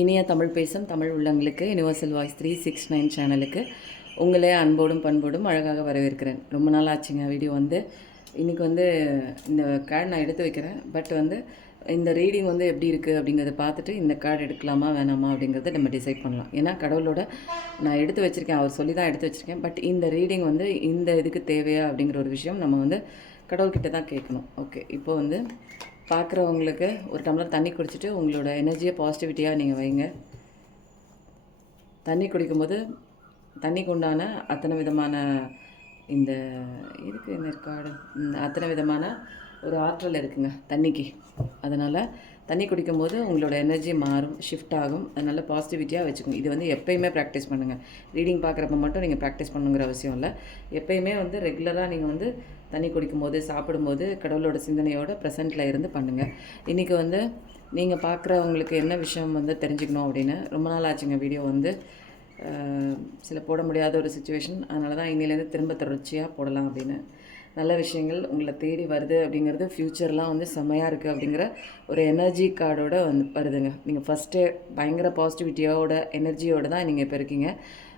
இனிய தமிழ் பேசும் தமிழ் உள்ளங்களுக்கு யுனிவர்சல் வாய்ஸ் 369 சேனலுக்கு உங்களே அன்போடும் பண்போடும் அழகாக வரவேற்கிறேன். ரொம்ப நாள் ஆச்சுங்க வீடியோ வந்து. இன்றைக்கி வந்து இந்த கார்டு நான் எடுத்து வைக்கிறேன். பட் வந்து இந்த ரீடிங் வந்து எப்படி இருக்குது அப்படிங்கிறத பார்த்துட்டு இந்த கார்டு எடுக்கலாமா வேணாமா அப்படிங்கிறத நம்ம டிசைட் பண்ணலாம். ஏன்னா கடவுளோட நான் எடுத்து வச்சுருக்கேன், அவர் சொல்லி தான் எடுத்து வச்சுருக்கேன். பட் இந்த ரீடிங் வந்து இந்த இதுக்கு தேவையா அப்படிங்கிற ஒரு விஷயம் நம்ம வந்து கடவுள்கிட்ட தான் கேட்கணும். ஓகே, இப்போ வந்து பார்க்குறவங்களுக்கு ஒரு டம்ளர் தண்ணி குடிச்சிட்டு உங்களோட எனர்ஜியை பாசிட்டிவிட்டியாக நீங்கள் வைங்க. தண்ணி குடிக்கும்போது தண்ணிக்கு உண்டான அத்தனை விதமான இந்த இதுக்கு என்ன இருக்காடு அத்தனை விதமான ஒரு ஆற்றல் இருக்குங்க தண்ணிக்கு. அதனால் தண்ணி குடிக்கும்போது உங்களோட எனர்ஜி மாறும், ஷிஃப்ட் ஆகும். அதனால் பாசிட்டிவிட்டியாக வச்சுக்கோங்க. இது வந்து எப்போயுமே ப்ராக்டிஸ் பண்ணுங்கள். ரீடிங் பார்க்குறப்ப மட்டும் நீங்கள் ப்ராக்டிஸ் பண்ணுங்கிற அவசியம் இல்லை. எப்போயுமே வந்து ரெகுலராக நீங்கள் வந்து தண்ணி குடிக்கும்போது, சாப்பிடும்போது கடவுளோட சிந்தனையோட ப்ரெசென்ட்டில் இருந்து பண்ணுங்கள். இன்றைக்கி வந்து நீங்கள் பார்க்குறவங்களுக்கு என்ன விஷயம் வந்து தெரிஞ்சுக்கணும் அப்படின்னு ரொம்ப நாள் ஆச்சுங்க வீடியோ வந்து சில போட முடியாத ஒரு சுச்சுவேஷன். அதனால தான் இன்னிலேருந்து திரும்ப தொடர்ச்சியாக போடலாம் அப்படின்னு. நல்ல விஷயங்கள் உங்களை தேடி வருது அப்படிங்கிறது, ஃப்யூச்சர்லாம் வந்து செம்மையாக இருக்குது அப்படிங்கிற ஒரு எனர்ஜி கார்டோட வந்து வருதுங்க. நீங்கள் ஃபஸ்ட்டு பயங்கர பாசிட்டிவிட்டியோட எனர்ஜியோடு தான் நீங்கள் இப்போ இருக்கீங்க.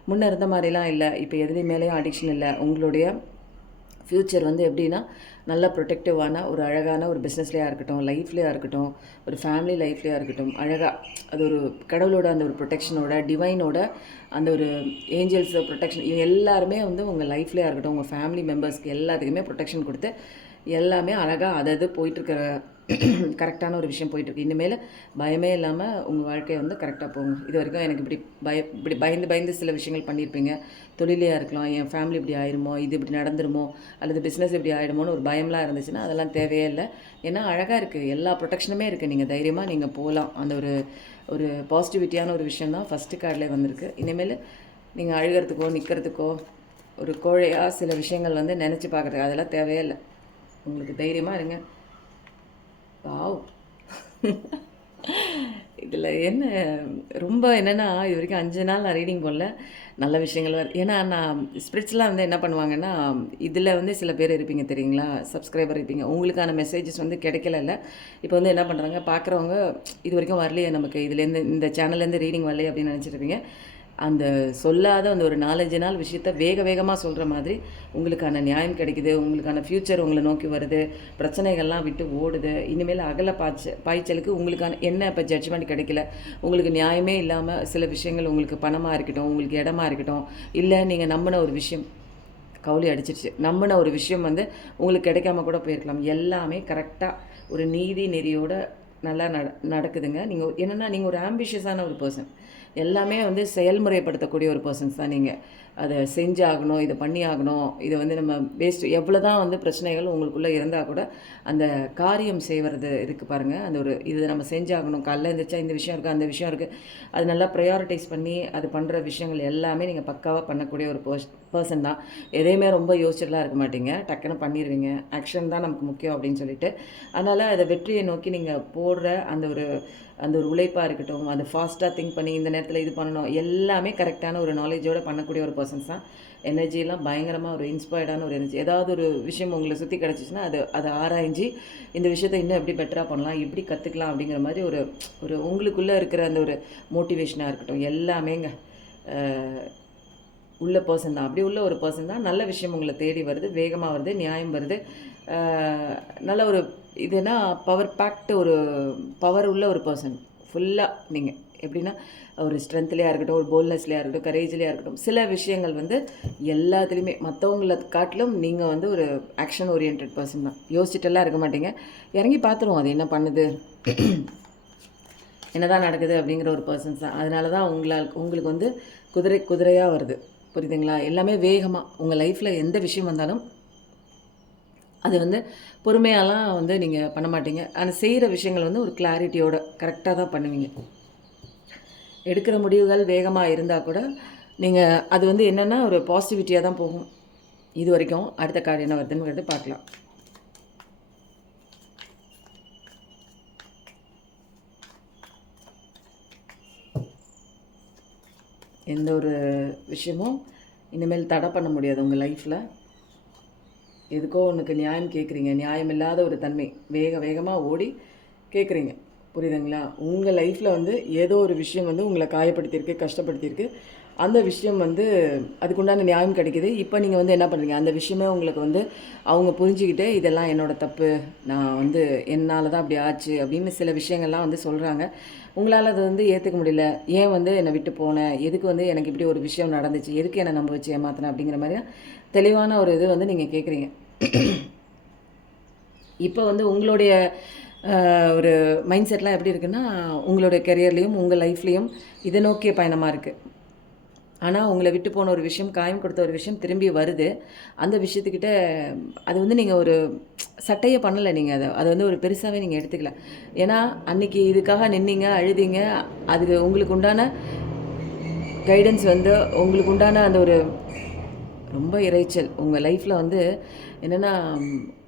முன்னே இருந்த மாதிரிலாம் இல்லை. இப்போ எதுலேயும் மேலேயும் அடிக்ஷன் இல்லை. உங்களுடைய ஃப்யூச்சர் வந்து எப்படின்னா நல்ல ப்ரொடெக்டிவான ஒரு அழகான ஒரு பிஸ்னஸ்லேயா இருக்கட்டும், லைஃப்லேயா இருக்கட்டும், ஒரு ஃபேமிலி லைஃப்லேயா இருக்கட்டும், அழகாக அது ஒரு கடவுளோட அந்த ஒரு ப்ரொடெக்ஷனோட, டிவைனோட அந்த ஒரு ஏஞ்சல்ஸ் ப்ரொடெக்ஷன் எல்லாருமே வந்து உங்கள் லைஃப்லேயா இருக்கட்டும், உங்கள் ஃபேமிலி மெம்பர்ஸ்க்கு எல்லாத்துக்குமே ப்ரொடெக்ஷன் கொடுத்து எல்லாமே அழகாக அது போயிட்டுருக்கிற கரெக்டான ஒரு விஷயம் போயிட்டுருக்கு. இனிமேல் பயமே இல்லாமல் உங்கள் வாழ்க்கையை வந்து கரெக்டாக போங்க. இது வரைக்கும் எனக்கு இப்படி பயந்து சில விஷயங்கள் பண்ணியிருப்பீங்க. தொழிலையாக இருக்கலாம், என் ஃபேமிலி இப்படி ஆயிருமோ, இது இப்படி நடந்துருமோ, அல்லது பிஸ்னஸ் இப்படி ஆகிடுமோன்னு ஒரு பயம்லாம் இருந்துச்சுன்னா அதெல்லாம் தேவையே இல்லை. ஏன்னா அழகாக இருக்குது, எல்லா ப்ரொடெக்ஷனுமே இருக்குது. நீங்கள் தைரியமாக நீங்கள் போகலாம். அந்த ஒரு பாசிட்டிவிட்டியான ஒரு விஷயம் தான் ஃபஸ்ட்டு கார்டில் வந்திருக்கு. இனிமேல் நீங்கள் அழுகிறதுக்கோ நிற்கிறதுக்கோ ஒரு கோழையாக சில விஷயங்கள் வந்து நினச்சி பார்க்குறது அதெல்லாம் தேவையே இல்லை. உங்களுக்கு தைரியமாக இருங்க. வாவ்! இதில் என்ன ரொம்ப என்னென்னா, இது வரைக்கும் 5 நாள் நான் ரீடிங் போடல. நல்ல விஷயங்கள் வருது. ஏன்னா நான் ஸ்பிரிட்ஸ்லாம் வந்து என்ன பண்ணுவாங்கன்னா, இதில் வந்து சில பேர் இருப்பீங்க தெரியுங்களா, சப்ஸ்கிரைபர் இருப்பீங்க. உங்களுக்கான மெசேஜஸ் வந்து கிடைக்கல. இப்போ வந்து என்ன பண்ணுறாங்க, பார்க்குறவங்க இது வரைக்கும் வரலையே நமக்கு, இதுலேருந்து இந்த சேனல்லேருந்து ரீடிங் வரலையே அப்படின்னு நினச்சிட்ருப்பீங்க. அந்த சொல்லாத அந்த ஒரு 4-5 நாள் விஷயத்த வேகமாக சொல்கிற மாதிரி உங்களுக்கான நியாயம் கிடைக்குது. உங்களுக்கான ஃப்யூச்சர் உங்களை நோக்கி வருது. பிரச்சனைகள்லாம் விட்டு ஓடுது. இனிமேல் பாய்ச்சலுக்கு உங்களுக்கான என்ன இப்போ ஜட்ஜ்மெண்ட் கிடைக்கல, உங்களுக்கு நியாயமே இல்லாமல் சில விஷயங்கள், உங்களுக்கு பணமாக இருக்கட்டும், உங்களுக்கு இடமா இருக்கட்டும், இல்லை நீங்கள் நம்பின ஒரு விஷயம் கவுளி அடிச்சிருச்சு, நம்பின ஒரு விஷயம் வந்து உங்களுக்கு கிடைக்காம கூட போயிருக்கலாம். எல்லாமே கரெக்டாக ஒரு நீதி நெறியோட நல்லா நடக்குதுங்க. நீங்கள் என்னென்னா, நீங்கள் ஒரு ஆம்பிஷியஸான ஒரு பர்சன். எல்லாமே வந்து செயல்முறைப்படுத்தக்கூடிய ஒரு பர்சன்ஸ் தான் நீங்கள். அதை செஞ்சாகணும், இதை பண்ணி ஆகணும், இதை வந்து நம்ம வேஸ்ட் எவ்வளோ தான் வந்து பிரச்சனைகள் உங்களுக்குள்ளே இருந்தால் கூட அந்த காரியம் செய்வது இருக்குது பாருங்கள். அந்த ஒரு இது நம்ம செஞ்சாகணும், காலைல எழுந்திரிச்சா இந்த விஷயம் இருக்குது, அந்த விஷயம் இருக்குது, அது நல்லா ப்ரையாரிட்டைஸ் பண்ணி அது பண்ணுற விஷயங்கள் எல்லாமே நீங்கள் பக்காவாக பண்ணக்கூடிய ஒரு பர்சன் தான். எதையுமே ரொம்ப யோசிச்சுட்டுலாம் இருக்க மாட்டீங்க, டக்குன்னு பண்ணிடுவீங்க. ஆக்ஷன் தான் நமக்கு முக்கியம் அப்படின்னு சொல்லிட்டு. அதனால் அதை வெற்றியை நோக்கி நீங்கள் போடுற அந்த ஒரு உழைப்பாக இருக்கட்டும், அதை ஃபாஸ்ட்டாக திங்க் பண்ணி இந்த நேரத்தில் இது பண்ணணும், எல்லாமே கரெக்டான ஒரு நாலேஜோடு பண்ணக்கூடிய ஒரு பர்சன்ஸ் தான். எனர்ஜியெல்லாம் பயங்கரமாக ஒரு இன்ஸ்பயர்டான ஒரு எனர்ஜி. ஏதாவது ஒரு விஷயம் உங்களை சுற்றி கிடச்சிச்சின்னா அதை ஆராய்ஞ்சி இந்த விஷயத்தை இன்னும் எப்படி பெட்டராக பண்ணலாம், எப்படி கற்றுக்கலாம் அப்படிங்கிற மாதிரி ஒரு உங்களுக்குள்ளே இருக்கிற அந்த ஒரு மோட்டிவேஷனாக இருக்கட்டும், எல்லாமேங்க உள்ள பர்சன் தான். அப்படி உள்ள ஒரு பர்சன் தான். நல்ல விஷயம் உங்களை தேடி வருது, வேகமாக வருது, நியாயம் வருது. நல்ல ஒரு இதுனா பவர் பேக்டு ஒரு பவர் உள்ள ஒரு பர்சன். ஃபுல்லாக நீங்கள் எப்படின்னா ஒரு ஸ்ட்ரென்த்லேயா இருக்கட்டும், ஒரு போல்ட்னஸ்லையாக இருக்கட்டும், கரேஜ்லேயா இருக்கட்டும், சில விஷயங்கள் வந்து எல்லாத்துலேயுமே மற்றவங்கள காட்டிலும் நீங்கள் வந்து ஒரு ஆக்ஷன் ஓரியன்ட் பர்சன் தான். யோசிச்சுட்டெல்லாம் இருக்க மாட்டீங்க, இறங்கி பார்த்துருவோம் அது என்ன பண்ணுது, என்னதான் நடக்குது அப்படிங்கிற ஒரு பர்சன்ஸ் தான். அதனால தான் உங்களுக்கு வந்து குதிரையாக வருது, புரியுதுங்களா? எல்லாமே வேகமாக உங்கள் லைஃப்பில் எந்த விஷயம் வந்தாலும் அது வந்து பொறுமையாலாம் வந்து நீங்கள் பண்ண மாட்டீங்க. ஆனால் செய்கிற விஷயங்கள் வந்து ஒரு கிளாரிட்டியோட கரெக்டாக தான் பண்ணுவீங்க. எடுக்கிற முடிவுகள் வேகமாக இருந்தால் கூட நீங்கள் அது வந்து என்னென்னா ஒரு பாசிட்டிவிட்டியாக தான் போகும். இது வரைக்கும் அடுத்த கார்டு என்ன வருதுன்னு பார்க்கலாம். எந்த ஒரு விஷயமும் இனிமேல் தடை பண்ண முடியாது உங்கள் லைஃப்பில். எதுக்கோ ஒன்றுக்கு நியாயம் கேட்குறீங்க, நியாயம் இல்லாத ஒரு தன்மை வேகமாக ஓடி கேட்குறீங்க. புரியுதுங்களா? உங்கள் லைஃப்பில் வந்து ஏதோ ஒரு விஷயம் வந்து உங்களை காயப்படுத்தியிருக்கு, கஷ்டப்படுத்தியிருக்கு. அந்த விஷயம் வந்து அதுக்குண்டான நியாயம் கிடைக்கிது. இப்போ நீங்கள் வந்து என்ன பண்ணுறீங்க, அந்த விஷயமே உங்களுக்கு வந்து அவங்க புரிஞ்சுக்கிட்டு, இதெல்லாம் என்னோட தப்பு, நான் வந்து என்னால் தான் அப்படி ஆச்சு அப்படின்னு சில விஷயங்கள்லாம் வந்து சொல்கிறாங்க. உங்களால் அதை வந்து ஏற்றுக்க முடியல. ஏன் வந்து என்னை விட்டு போனேன், எதுக்கு வந்து எனக்கு இப்படி ஒரு விஷயம் நடந்துச்சு, எதுக்கு என்னை நம்ப வச்சு ஏமாத்தினேன் அப்படிங்கிற மாதிரியா தெளிவான ஒரு இது வந்து நீங்கள் கேட்குறீங்க. இப்போ வந்து உங்களுடைய ஒரு மைண்ட் செட்லாம் எப்படி இருக்குன்னா, உங்களுடைய கெரியர்லேயும் உங்கள் லைஃப்லேயும் இதை நோக்கிய பயணமாக இருக்குது. ஆனால் உங்களை விட்டு போன ஒரு விஷயம், காயம் கொடுத்த ஒரு விஷயம் திரும்பி வருது. அந்த விஷயத்துக்கிட்ட அது வந்து நீங்கள் ஒரு சட்டையே பண்ணலை. நீங்கள் அதை வந்து ஒரு பெருசாகவே நீங்கள் எடுத்துக்கல. ஏன்னா அன்றைக்கி இதுக்காக நின்னீங்க, அழுதீங்க. அதுக்கு உங்களுக்கு உண்டான கைடன்ஸ் வந்து உங்களுக்கு உண்டான அந்த ஒரு ரொம்ப இரைச்சல் உங்கள் லைஃப்பில் வந்து என்னென்னா,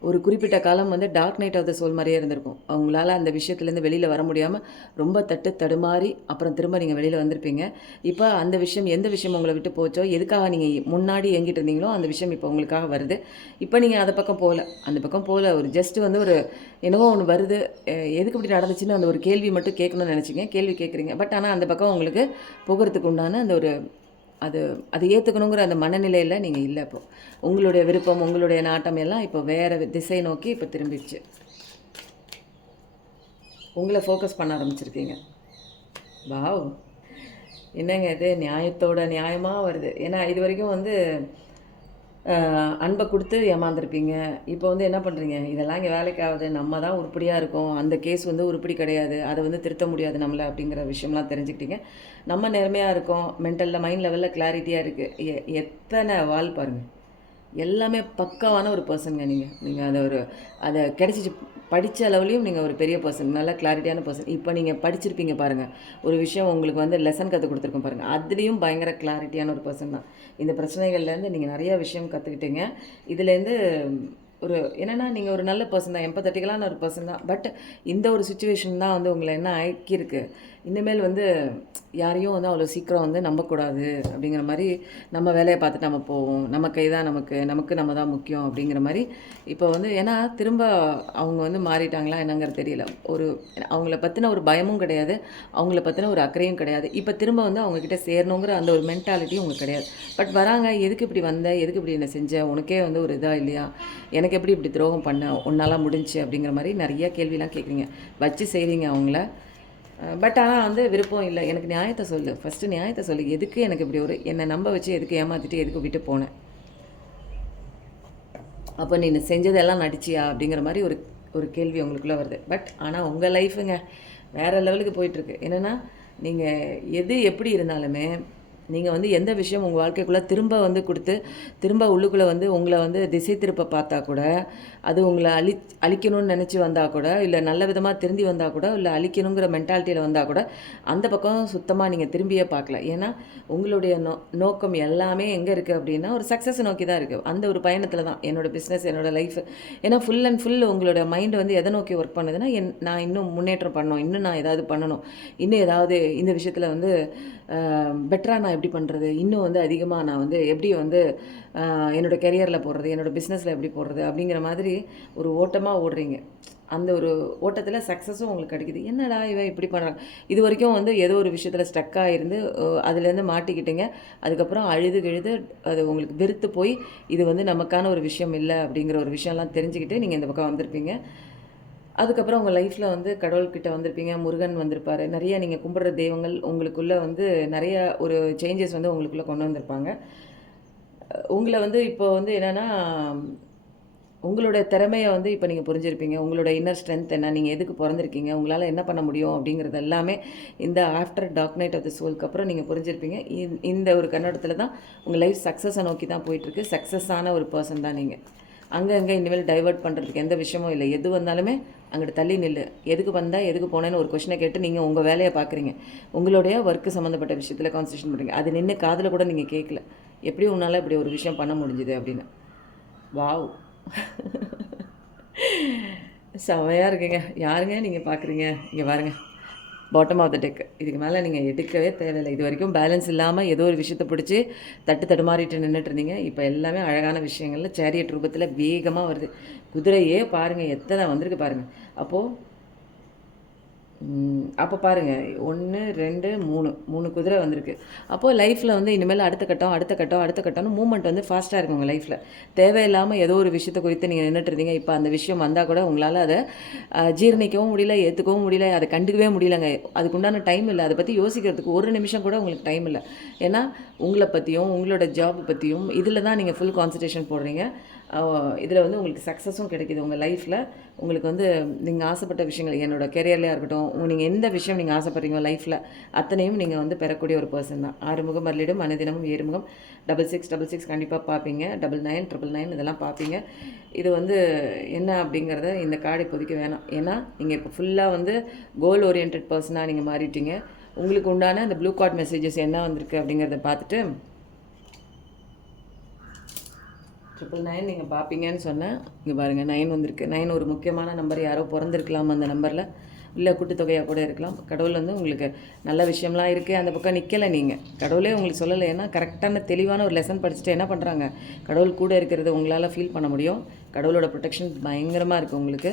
ஒரு குறிப்பிட்ட காலம் வந்து dark night of the soul மாதிரியே இருந்திருக்கும். அவங்களால அந்த விஷயத்துலேருந்து வெளியில் வர முடியாமல் ரொம்ப தடுமாறி அப்புறம் திரும்ப நீங்கள் வெளியில் வந்திருப்பீங்க. இப்போ அந்த விஷயம் எந்த விஷயம் உங்களை விட்டு போச்சோ, எதுக்காக நீங்கள் முன்னாடி எங்கிட்டு இருந்தீங்களோ அந்த விஷயம் இப்போ உங்களுக்காக வருது. இப்போ நீங்கள் அந்த பக்கம் போகல, அந்த பக்கம் போகல. ஒரு ஜஸ்ட் வந்து ஒரு என்னவோ ஒன்று வருது, எதுக்கு இப்படி நடந்துச்சுன்னு அந்த ஒரு கேள்வி மட்டும் கேட்கணும்னு நினச்சிங்க. கேள்வி கேட்குறீங்க. பட் ஆனால் அந்த பக்கம் உங்களுக்கு போகிறதுக்கு உண்டான அந்த ஒரு அது ஏற்றுக்கணுங்கிற அந்த மனநிலையில் நீங்கள் இல்லை. இப்போ உங்களுடைய விருப்பம், உங்களுடைய நாட்டம் எல்லாம் இப்போ வேறு திசை நோக்கி இப்போ திரும்பிடுச்சு. உங்களை ஃபோக்கஸ் பண்ண ஆரம்பிச்சிருக்கீங்க. வாவ்! என்னங்க இது நியாயத்தோட நியாயமாக வருது. ஏன்னா இது வரைக்கும் வந்து அன்பை கொடுத்து ஏமாந்துருப்பீங்க. இப்போ வந்து என்ன பண்ணுறீங்க, இதெல்லாம் இங்கே வேலைக்கு ஆகுது, நம்ம தான் உருப்படியாக இருக்கோம், அந்த கேஸ் வந்து உருப்படி கிடையாது, அதை வந்து திருத்த முடியாது நம்மளை அப்படிங்கிற விஷயம்லாம் தெரிஞ்சுக்கிட்டீங்க. நம்ம நேர்மையாக இருக்கோம், மென்டலில் மைண்ட் லெவலில் கிளாரிட்டியாக இருக்குது. எத்தனை வால் பாருங்கள், எல்லாமே பக்காவான ஒரு பர்சனுங்க. நீங்கள் அதை கிடச்சிச்சு. படித்த அளவுலேயும் நீங்கள் ஒரு பெரிய பர்சன், நல்ல கிளாரிட்டியான பர்சன். இப்போ நீங்கள் படிச்சிருப்பீங்க பாருங்கள், ஒரு விஷயம் உங்களுக்கு வந்து லெசன் கற்றுக் கொடுத்துருக்கோம் பாருங்கள், அதுலேயும் பயங்கர கிளாரிட்டியான ஒரு பர்சன் தான். இந்த பிரச்சனைகள்லேருந்து நீங்கள் நிறையா விஷயம் கற்றுக்கிட்டீங்க. இதுலேருந்து ஒரு என்னென்னா, நீங்கள் ஒரு நல்ல பர்சன் தான், எம்பத்தட்டிக்கலான ஒரு பர்சன் தான். பட் இந்த ஒரு சுச்சுவேஷன் தான் வந்து உங்களை என்ன ஆக்கியிருக்கு, இனிமேல் வந்து யாரையும் வந்து அவ்வளோ சீக்கிரம் வந்து நம்பக்கூடாது அப்படிங்கிற மாதிரி, நம்ம வேலையை பார்த்துட்டு நம்ம போவோம், நம்ம கை தான் நமக்கு நம்ம தான் முக்கியம் அப்படிங்கிற மாதிரி. இப்போ வந்து ஏன்னா திரும்ப அவங்க வந்து மாறிட்டாங்களா என்னங்கிறது தெரியல. அவங்கள பற்றின ஒரு பயமும் கிடையாது, அவங்கள பற்றின ஒரு அக்கறையும் கிடையாது. இப்போ திரும்ப வந்து அவங்கக்கிட்ட சேரணுங்கிற அந்த ஒரு மென்டாலிட்டியும் உங்களுக்கு கிடையாது. பட் வராங்க, எதுக்கு இப்படி வந்த, எதுக்கு இப்படி என்ன செஞ்ச, உனக்கே வந்து ஒரு இதாக இல்லையா, எனக்கு எப்படி இப்படி துரோகம் பண்ண, உன்னால் முடிஞ்சு அப்படிங்கிற மாதிரி நிறைய கேள்விலாம் கேட்குறீங்க, வச்சு செய்கிறீங்க அவங்கள. பட் ஆனால் வந்து விருப்பம் இல்லை. எனக்கு நியாயத்தை சொல்லு, ஃபஸ்ட்டு நியாயத்தை சொல்லு, எதுக்கு எனக்கு இப்படி என்னை நம்ப வச்சு எதுக்கு ஏமாற்றிட்டு எதுக்கு விட்டு போனேன், அப்போ நீ செஞ்சதெல்லாம் நடிச்சியா அப்படிங்கிற மாதிரி ஒரு கேள்வி உங்களுக்குள்ளே வருது. பட் ஆனால் உங்கள் லைஃபுங்க வேறு லெவலுக்கு போயிட்டுருக்கு. என்னென்னா, நீங்கள் எது எப்படி இருந்தாலுமே நீங்கள் வந்து எந்த விஷயம் உங்கள் வாழ்க்கைக்குள்ளே திரும்ப வந்து கொடுத்து திரும்ப உள்ளுக்குள்ளே வந்து உங்களை வந்து திசை திருப்ப பார்த்தா கூட, அது உங்களை அழிக்கணும்னு நினச்சி வந்தால் கூட, இல்லை நல்ல விதமாக திருந்தி வந்தால் கூட, இல்லை அழிக்கணுங்கிற மென்டாலிட்டியில் வந்தால் கூட, அந்த பக்கம் சுத்தமாக நீங்கள் திரும்பியே பார்க்கல. ஏன்னா உங்களுடைய நோக்கம் எல்லாமே எங்கே இருக்குது அப்படின்னா, ஒரு சக்ஸஸ் நோக்கி தான் இருக்குது. அந்த ஒரு பயணத்தில் தான் என்னோடய பிஸ்னஸ், என்னோடய லைஃப். ஏன்னா ஃபுல் அண்ட் ஃபுல் உங்களோட மைண்டு வந்து எதை நோக்கி ஒர்க் பண்ணுதுன்னா, நான் இன்னும் முன்னேற்றம் பண்ணணும், இன்னும் நான் ஏதாவது பண்ணணும், இன்னும் ஏதாவது இந்த விஷயத்தில் வந்து பெட்டராக நான் எப்படி பண்ணுறது, இன்னும் வந்து அதிகமாக நான் வந்து எப்படி வந்து என்னோடய கெரியரில் போடுறது, என்னோடய பிஸ்னஸில் எப்படி போடுறது அப்படிங்கிற மாதிரி ஒரு ஓட்டமாக ஓடுறீங்க. அந்த ஒரு ஓட்டத்தில் சக்ஸஸும் உங்களுக்கு கிடைக்குது. என்னடா இவன் இப்படி பண்ணுறாங்க, இது வரைக்கும் வந்து ஏதோ ஒரு விஷயத்தில் ஸ்டக்காக இருந்து அதுலேருந்து மாட்டிக்கிட்டீங்க. அதுக்கப்புறம் அழுது அது உங்களுக்கு வெறுத்து போய் இது வந்து நமக்கான ஒரு விஷயம் இல்லை அப்படிங்கிற ஒரு விஷயம்லாம் தெரிஞ்சுக்கிட்டு நீங்கள் இந்த பக்கம் வந்திருப்பீங்க. அதுக்கப்புறம் உங்கள் லைஃப்பில் வந்து கடவுள்கிட்ட வந்திருப்பீங்க, முருகன் வந்திருப்பார், நிறைய நீங்கள் கும்பிட்ற தெய்வங்கள் உங்களுக்குள்ளே வந்து நிறைய ஒரு சேஞ்சஸ் வந்து உங்களுக்குள்ளே கொண்டு வந்திருப்பாங்க. உங்களை வந்து இப்போ வந்து என்னென்னா, உங்களோட திறமையை வந்து இப்போ நீங்கள் புரிஞ்சிருப்பீங்க. உங்களோட இன்னர் ஸ்ட்ரென்த் என்ன, நீங்கள் எதுக்கு பிறந்திருக்கீங்க, உங்களால் என்ன பண்ண முடியும் அப்படிங்கிறது எல்லாமே இந்த after dark night of the சோலுக்கு அப்புறம் நீங்கள் புரிஞ்சிருப்பீங்க. இந்த ஒரு கண்ணோட்டத்தில் தான் உங்கள் லைஃப் சக்ஸஸை நோக்கி தான் போயிட்டுருக்கு. சக்ஸஸான ஒரு பர்சன் தான் நீங்கள். அங்கே இனிமேல் டைவர்ட் பண்ணுறதுக்கு எந்த விஷயமும் இல்லை. எது வந்தாலுமே அங்கிட்டு தள்ளி நில்லு. எதுக்கு வந்தால் எதுக்கு போனேன்னு ஒரு கொஷினை கேட்டு நீங்கள் உங்கள் வேலையை பார்க்குறீங்க. உங்களுடைய ஒர்க்கு சம்மந்தப்பட்ட விஷயத்தில் கான்சன்ட்ரேஷன் பண்ணுறீங்க. அது நின்று காதில் கூட நீங்கள் கேட்கல, எப்படி உன்னால் இப்படி ஒரு விஷயம் பண்ண முடிஞ்சுது அப்படின்னு. வாவ்! செமையாக இருக்குங்க. யாருங்க நீங்கள் பார்க்குறீங்க, இங்கே பாருங்கள், பாட்டம் ஆஃப் த டெக். இதுக்கு மேலே நீங்கள் எடுக்கவே தேவையில்லை. இது வரைக்கும் பேலன்ஸ் இல்லாமல் ஏதோ ஒரு விஷயத்தை பிடிச்சி தடுமாறிட்டு நின்றுட்டு இருந்தீங்க. இப்போ எல்லாமே அழகான விஷயங்களில் சேரியட் ரூபத்தில் வேகமாக வருது. குதிரையே பாருங்கள் எத்தனை வந்திருக்கு பாருங்கள். அப்போது அப்போ பாருங்கள் 1 2 3 3 குதிரை வந்திருக்கு. அப்போது லைஃப்பில் வந்து இனிமேல் அடுத்த கட்டம் அடுத்த கட்டம் அடுத்த கட்டம்னு மூவ்மெண்ட் வந்து ஃபாஸ்ட்டாக இருக்கும் உங்கள் லைஃப்பில். தேவையில்லாமல் ஏதோ ஒரு விஷயத்தை குறித்து நீங்கள் நின்றுட்டு இருந்தீங்க. இப்போ அந்த விஷயம் வந்தால் கூட உங்களால் அதை ஜீரணிக்கவும் முடியல, ஏற்றுக்கவும் முடியல, அதை கண்டுக்கவே முடியலங்க. அதுக்குண்டான டைம் இல்லை. அதை பற்றி யோசிக்கிறதுக்கு ஒரு நிமிஷம் கூட உங்களுக்கு டைம் இல்லை. ஏன்னா உங்களை பற்றியும் உங்களோட ஜாப் பற்றியும் இதில் தான் நீங்கள் ஃபுல் கான்சன்ட்ரேஷன் போடுறீங்க. இதில் வந்து உங்களுக்கு சக்ஸஸும் கிடைக்கிது உங்கள் லைஃப்பில். உங்களுக்கு வந்து நீங்கள் ஆசைப்பட்ட விஷயங்கள், என்னோடய கெரியர்லையாக இருக்கட்டும், நீங்கள் எந்த விஷயம் நீங்கள் ஆசைப்பட்றீங்களோ லைஃப்பில் அத்தனையும் நீங்கள் வந்து பெறக்கூடிய ஒரு பர்சன் தான். ஆறுமுகம் மல்லிடும் அனுதினமும் ஏறுமுகம் 6666 கண்டிப்பாக பார்ப்பீங்க. 99 999 இதெல்லாம் பார்ப்பீங்க. இது வந்து என்ன அப்படிங்கிறத இந்த கார்டு இப்போதைக்கு வேணாம். ஏன்னா நீங்கள் இப்போ ஃபுல்லாக வந்து கோல் ஓரியன்ட் பர்சனாக நீங்கள் மாறிட்டீங்க. உங்களுக்கு உண்டான அந்த ப்ளூ கார்ட் மெசேஜஸ் என்ன வந்திருக்கு அப்படிங்கிறத பார்த்துட்டு 999 நீங்கள் பார்ப்பீங்கன்னு சொன்னேன். இங்கே பாருங்கள் 9 வந்திருக்கு. 9 ஒரு முக்கியமான நம்பர். யாரோ பிறந்திருக்கலாம் அந்த நம்பரில், இல்லை கூட்டுத்தொகையாக கூட இருக்கலாம். கடவுள் வந்து உங்களுக்கு நல்ல விஷயம்லாம் இருக்குது. அந்த பக்கம் நிற்கலை நீங்கள். கடவுளே உங்களுக்கு சொல்லலை. ஏன்னா கரெக்டான தெளிவான ஒரு லெசன் படிச்சுட்டு என்ன பண்ணுறாங்க, கடவுள் கூட இருக்கிறத உங்களால் ஃபீல் பண்ண முடியும். கடவுளோட ப்ரொடெக்ஷன் பயங்கரமாக இருக்குது உங்களுக்கு.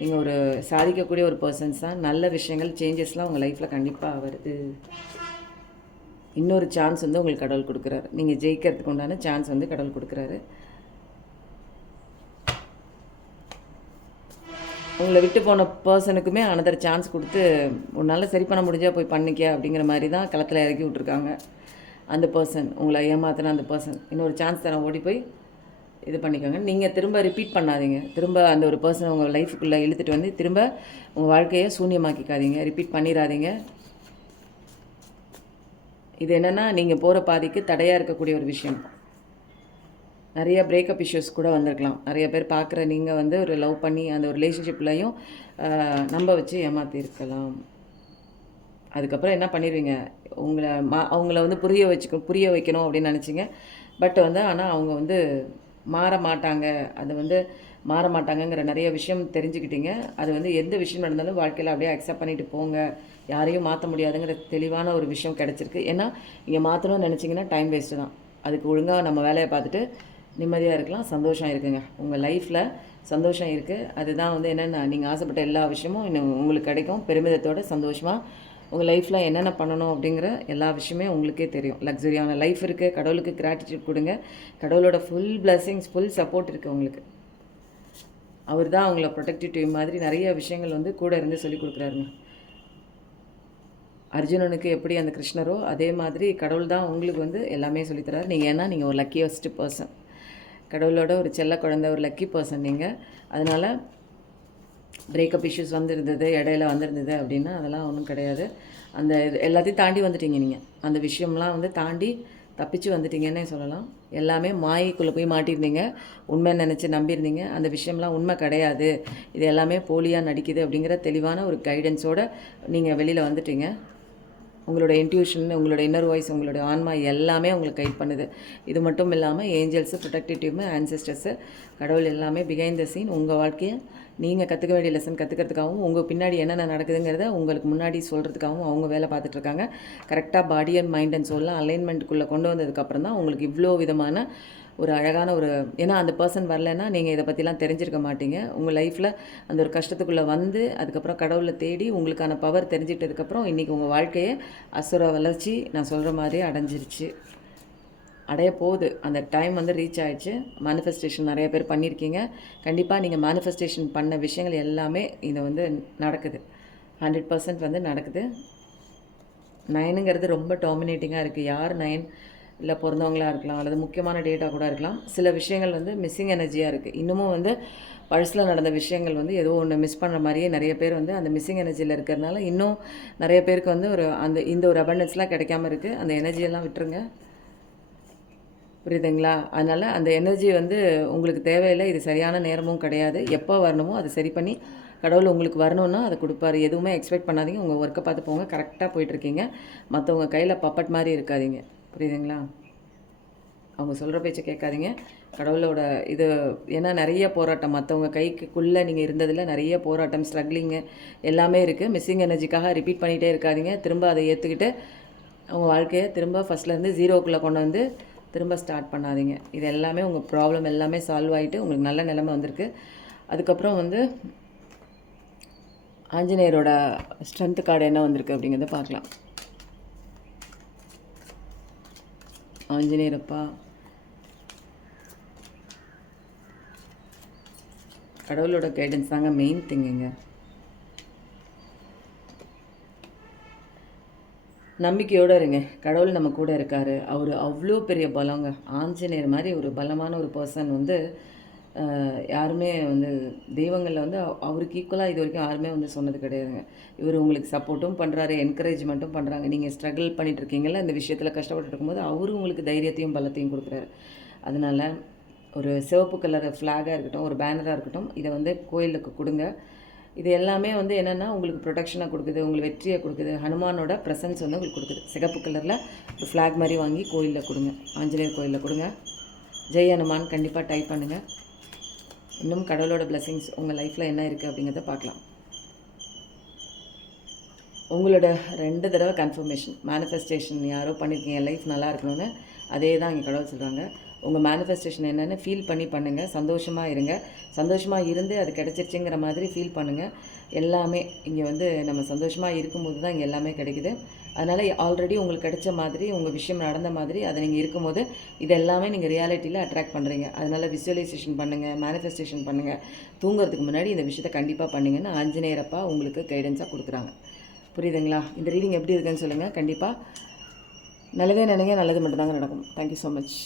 நீங்கள் ஒரு சாதிக்கக்கூடிய ஒரு பர்சன்ஸ் தான். நல்ல விஷயங்கள் சேஞ்சஸ்லாம் உங்கள் லைஃப்பில் கண்டிப்பாக வருது. இன்னொரு சான்ஸ் வந்து உங்களுக்கு கடவுள் கொடுக்குறாரு. நீங்கள் ஜெயிக்கிறதுக்கு உண்டான சான்ஸ் வந்து கடவுள் கொடுக்குறாரு. உங்களை விட்டு போன பர்சனுக்குமே அனதர் சான்ஸ் கொடுத்து உன்னால் சரி பண்ண முடிஞ்சால் போய் பண்ணிக்க அப்படிங்கிற மாதிரி தான் களத்தில் இறக்கி விட்ருக்காங்க. அந்த பர்சன் உங்களை ஏமாத்தின அந்த பர்சன் இன்னொரு சான்ஸ் தரேன், ஓடி போய் இது பண்ணிக்கோங்க. நீங்கள் திரும்ப ரிப்பீட் பண்ணாதீங்க. திரும்ப அந்த ஒரு பர்சனை உங்கள் லைஃபுக்குள்ளே இழுத்துட்டு வந்து திரும்ப உங்கள் வாழ்க்கையை சூன்யமாக்கிக்காதீங்க. ரிப்பீட் பண்ணிடாதீங்க. இது என்னென்னா நீங்கள் போகிற பாதிக்கு தடையாக இருக்கக்கூடிய ஒரு விஷயம். நிறைய பிரேக்கப் இஷ்யூஸ் கூட வந்திருக்கலாம். நிறைய பேர் பார்க்குற நீங்கள் வந்து ஒரு லவ் பண்ணி அந்த ஒரு ரிலேஷன்ஷிப்லையும் நம்ப வச்சு ஏமாற்றிருக்கலாம். அதுக்கப்புறம் என்ன பண்ணிடுவீங்க, அவங்கள வந்து புரிய வைக்கணும் அப்படின்னு நினச்சிங்க. பட் வந்து ஆனால் அவங்க வந்து மாற மாட்டாங்க. அது வந்து மாற மாட்டாங்கங்கிற நிறைய விஷயம் தெரிஞ்சுக்கிட்டீங்க. அது வந்து எந்த விஷயம் நடந்தாலும் வாழ்க்கையில் அப்படியே அக்செப்ட் பண்ணிட்டு போங்க. யாரையும் மாற்ற முடியாதுங்கிற தெளிவான ஒரு விஷயம் கிடச்சிருக்கு. ஏன்னா இங்கே மாற்றணும்னு நினச்சிங்கன்னா டைம் வேஸ்ட்டு தான். அதுக்கு ஒழுங்காக நம்ம வேலையை பார்த்துட்டு நிம்மதியாக இருக்கலாம். சந்தோஷம் இருக்குங்க. உங்கள் லைஃப்பில் சந்தோஷம் இருக்குது. அதுதான் வந்து என்னென்னா நீங்கள் ஆசைப்பட்ட எல்லா விஷயமும் இன்னும் உங்களுக்கு கிடைக்கும். பெருமிதத்தோடு சந்தோஷமாக உங்கள் லைஃப்பில் என்னென்ன பண்ணணும் அப்படிங்கிற எல்லா விஷயமே உங்களுக்கே தெரியும். லக்ஸரியான லைஃப் இருக்குது. கடவுளுக்கு கிராட்டிடியூட் கொடுங்க. கடவுளோட ஃபுல் பிளெஸிங்ஸ், ஃபுல் சப்போர்ட் இருக்குது உங்களுக்கு. அவர் தான் அவங்கள ப்ரொடெக்டிவ் டீம் மாதிரி நிறைய விஷயங்கள் வந்து கூட இருந்து சொல்லிக் கொடுக்குறாருங்க. அர்ஜுனனுக்கு எப்படி அந்த கிருஷ்ணரோ அதே மாதிரி கடவுள் தான் உங்களுக்கு வந்து எல்லாமே சொல்லித்தராரு. நீங்கள் ஒரு லக்கியஸ்ட் பர்சன். கடவுளோட ஒரு செல்ல குழந்தை, ஒரு லக்கி பர்சன் நீங்கள். அதனால் பிரேக்கப் இஷ்யூஸ் வந்துருந்தது, இடையில வந்திருந்தது அப்படின்னா அதெல்லாம் ஒன்றும் கிடையாது. அந்த இது எல்லாத்தையும் தாண்டி வந்துட்டீங்க நீங்கள். அந்த விஷயம்லாம் வந்து தாண்டி தப்பிச்சு வந்துட்டீங்கன்னே சொல்லலாம். எல்லாமே மாயைக்குள்ளே போய் மாட்டியிருந்தீங்க. உண்மை நினச்சி நம்பியிருந்தீங்க. அந்த விஷயம்லாம் உண்மை கிடையாது, இது எல்லாமே போலியாக நடிக்குது அப்படிங்கிற தெளிவான ஒரு கைடன்ஸோடு நீங்கள் வெளியில் வந்துட்டீங்க. உங்களோட இன்ட்யூஷன், உங்களோட இன்னர் வாய்ஸ், உங்களோட ஆன்மா எல்லாமே உங்களுக்கு கைட் பண்ணுது. இது மட்டும் இல்லாமல் ஏஞ்சல்ஸு, ப்ரொடெக்டிவ் டீமு, ஆன்செஸ்டர்ஸு, கடவுள் எல்லாமே பிஹைண்ட் த சீன் உங்கள் வாழ்க்கையை நீங்கள் கற்றுக்க வேண்டிய லெசன் கற்றுக்கிறதுக்காகவும் உங்கள் பின்னாடி என்னென்ன நடக்குதுங்கிறத உங்களுக்கு முன்னாடி சொல்கிறதுக்காகவும் அவங்க வேலை பார்த்துட்ருக்காங்க. கரெக்டாக பாடி அண்ட் மைண்ட் அண்ட் சோல்லாம் அலைன்மெண்ட்டுக்குள்ளே கொண்டு வந்ததுக்கப்புறம் தான் உங்களுக்கு இவ்வளோ விதமான ஒரு அழகான ஒரு, ஏன்னா அந்த பர்சன் வரலைன்னா நீங்கள் இதை பற்றிலாம் தெரிஞ்சிருக்க மாட்டீங்க. உங்கள் லைஃப்பில் அந்த ஒரு கஷ்டத்துக்குள்ளே வந்து அதுக்கப்புறம் கடவுளை தேடி உங்களுக்கான பவர் தெரிஞ்சிட்டதுக்கப்புறம் இன்றைக்கி உங்கள் வாழ்க்கையை அசுர வளர்ச்சி நான் சொல்கிற மாதிரியே அடைஞ்சிருச்சு, அடைய போகுது. அந்த டைம் வந்து ரீச் ஆகிடுச்சு. மேனிஃபெஸ்டேஷன் நிறைய பேர் பண்ணியிருக்கீங்க. கண்டிப்பாக நீங்கள் மேனிஃபெஸ்டேஷன் பண்ண விஷயங்கள் எல்லாமே இதை வந்து நடக்குது. 100% வந்து நடக்குது. 9ங்கிறது ரொம்ப டாமினேட்டிங்காக இருக்குது. யார் 9 இல்லை பிறந்தவங்களாக இருக்கலாம், அல்லது முக்கியமான டேட்டாக கூட இருக்கலாம். சில விஷயங்கள் வந்து மிஸ்ஸிங் எனர்ஜியாக இருக்குது. இன்னமும் வந்து பழசில் நடந்த விஷயங்கள் வந்து ஏதோ ஒன்று மிஸ் பண்ணுற மாதிரியே நிறைய பேர் வந்து அந்த மிஸ்ஸிங் எனர்ஜியில் இருக்கிறதுனால இன்னும் நிறைய பேருக்கு வந்து இந்த ஒரு அபண்டன்ஸ்லாம் கிடைக்காம இருக்குது. அந்த எனர்ஜியெல்லாம் விட்டுருங்க, புரியுதுங்களா? அதனால் அந்த எனர்ஜி வந்து உங்களுக்கு தேவையில்லை. இது சரியான நேரமும் கிடையாது. எப்போ வரணுமோ அதை சரி பண்ணி கடவுள் உங்களுக்கு வரணுன்னா அதை கொடுப்பாரு. எதுவுமே எக்ஸ்பெக்ட் பண்ணாதீங்க. உங்கள் ஒர்க்கை பார்த்து போங்க. கரெக்டாக போயிட்டுருக்கீங்க. மற்றவங்க கையில் பப்பட் மாதிரி இருக்காதீங்க, புரியுதுங்களா? அவங்க சொல்கிற பேச்சை கேட்காதீங்க. கடவுளோட இது ஏன்னா நிறைய போராட்டம் மற்றவங்க கைக்குள்ளே நீங்கள் இருந்ததில் நிறைய போராட்டம், ஸ்ட்ரகிளிங்கு எல்லாமே இருக்குது. மிஸ்ஸிங் எனர்ஜிக்காக ரிப்பீட் பண்ணிகிட்டே இருக்காதீங்க. திரும்ப அதை ஏற்றுக்கிட்டு அவங்க வாழ்க்கையை திரும்ப ஃபஸ்ட்லேருந்து ஜீரோக்குள்ளே கொண்டு வந்து திரும்ப ஸ்டார்ட் பண்ணாதீங்க. இது எல்லாமே உங்கள் ப்ராப்ளம் எல்லாமே சால்வ் ஆகிட்டு உங்களுக்கு நல்ல நிலைமை வந்திருக்கு. அதுக்கப்புறம் வந்து ஆஞ்சநேயரோட ஸ்ட்ரென்த் கார்டு என்ன வந்திருக்கு அப்படிங்கிறத பார்க்கலாம். ஆஞ்சநேயரப்பா, கடவுளோட கைடன்ஸ் தாங்க மெயின் திங்குங்க. நம்பிக்கையோடு இருங்க, கடவுள் நம்ம கூட இருக்கார். அவர் அவ்வளோ பெரிய பலங்க. ஆஞ்சநேயர் மாதிரி ஒரு பலமான ஒரு பர்சன் வந்து யாருமே வந்து தெய்வங்களில் வந்து அவருக்கு ஈக்குவலாக இது வரைக்கும் யாருமே வந்து சொன்னது கிடையாதுங்க. இவர் உங்களுக்கு சப்போர்ட்டும் பண்ணுறாரு, என்கரேஜ்மெண்ட்டும் பண்ணுறாங்க. நீங்கள் ஸ்ட்ரகிள் பண்ணிகிட்ருக்கீங்களா இந்த விஷயத்தில் கஷ்டப்பட்டு இருக்கும்போது அவரும் உங்களுக்கு தைரியத்தையும் பலத்தையும் கொடுக்குறாரு. அதனால் ஒரு சிவப்பு கலர் ஃப்ளாகாக இருக்கட்டும், ஒரு பேனராக இருக்கட்டும், இதை வந்து கோயிலுக்கு கொடுங்க. இது எல்லாமே வந்து என்னென்னா உங்களுக்கு ப்ரொடெக்ஷனாக கொடுக்குது, உங்களுக்கு வெற்றியை கொடுக்குது. ஹனுமானோட ப்ரெசன்ஸ் வந்து உங்களுக்கு கொடுக்குது. சிகப்பு கலரில் ஒரு ஃப்ளாக் மாதிரி வாங்கி கோயிலில் கொடுங்க, ஆஞ்சநேயர் கோயிலில் கொடுங்க. ஜெய் ஹனுமான் கண்டிப்பாக டைப் பண்ணுங்கள். இன்னும் கடவுளோட பிளெஸிங்ஸ் உங்கள் லைஃப்பில் என்ன இருக்குது அப்படிங்கிறத பார்க்கலாம். உங்களோட 2 தடவை கன்ஃபர்மேஷன் மேனிஃபெஸ்டேஷன் யாரோ பண்ணியிருக்கீங்க, லைஃப் நல்லா இருக்கணும்னு. அதே தான் இங்கே கடவுள் சொல்கிறாங்க. உங்கள் மேனிஃபெஸ்டேஷன் என்னென்னு ஃபீல் பண்ணி பண்ணுங்கள். சந்தோஷமாக இருங்க. சந்தோஷமாக இருந்து அது கிடச்சிருச்சுங்கிற மாதிரி ஃபீல் பண்ணுங்கள். எல்லாமே இங்கே வந்து நம்ம சந்தோஷமாக இருக்கும்போது தான் இங்கே எல்லாமே கிடைக்குது. அதனால் ஆல்ரெடி உங்களுக்கு கிடைச்ச மாதிரி, உங்கள் விஷயம் நடந்த மாதிரி அதை நீங்கள் இருக்கும்போது இது எல்லாமே நீங்கள் ரியாலிட்டியில் அட்ராக்ட் பண்ணுறீங்க. அதனால் விசுவலைசேஷன் பண்ணுங்கள், மேனிஃபெஸ்டேஷன் பண்ணுங்கள். தூங்குறதுக்கு முன்னாடி இந்த விஷயத்தை கண்டிப்பாக பண்ணுங்கன்னு ஆஞ்சநேயரப்பா உங்களுக்கு கைடன்ஸாக கொடுக்குறாங்க. புரியுதுங்களா? இந்த ரீடிங் எப்படி இருக்குன்னு சொல்லுங்கள். கண்டிப்பாக நல்லதே நினைங்க, நல்லது மட்டும்தாங்க நடக்கும். Thank you so much.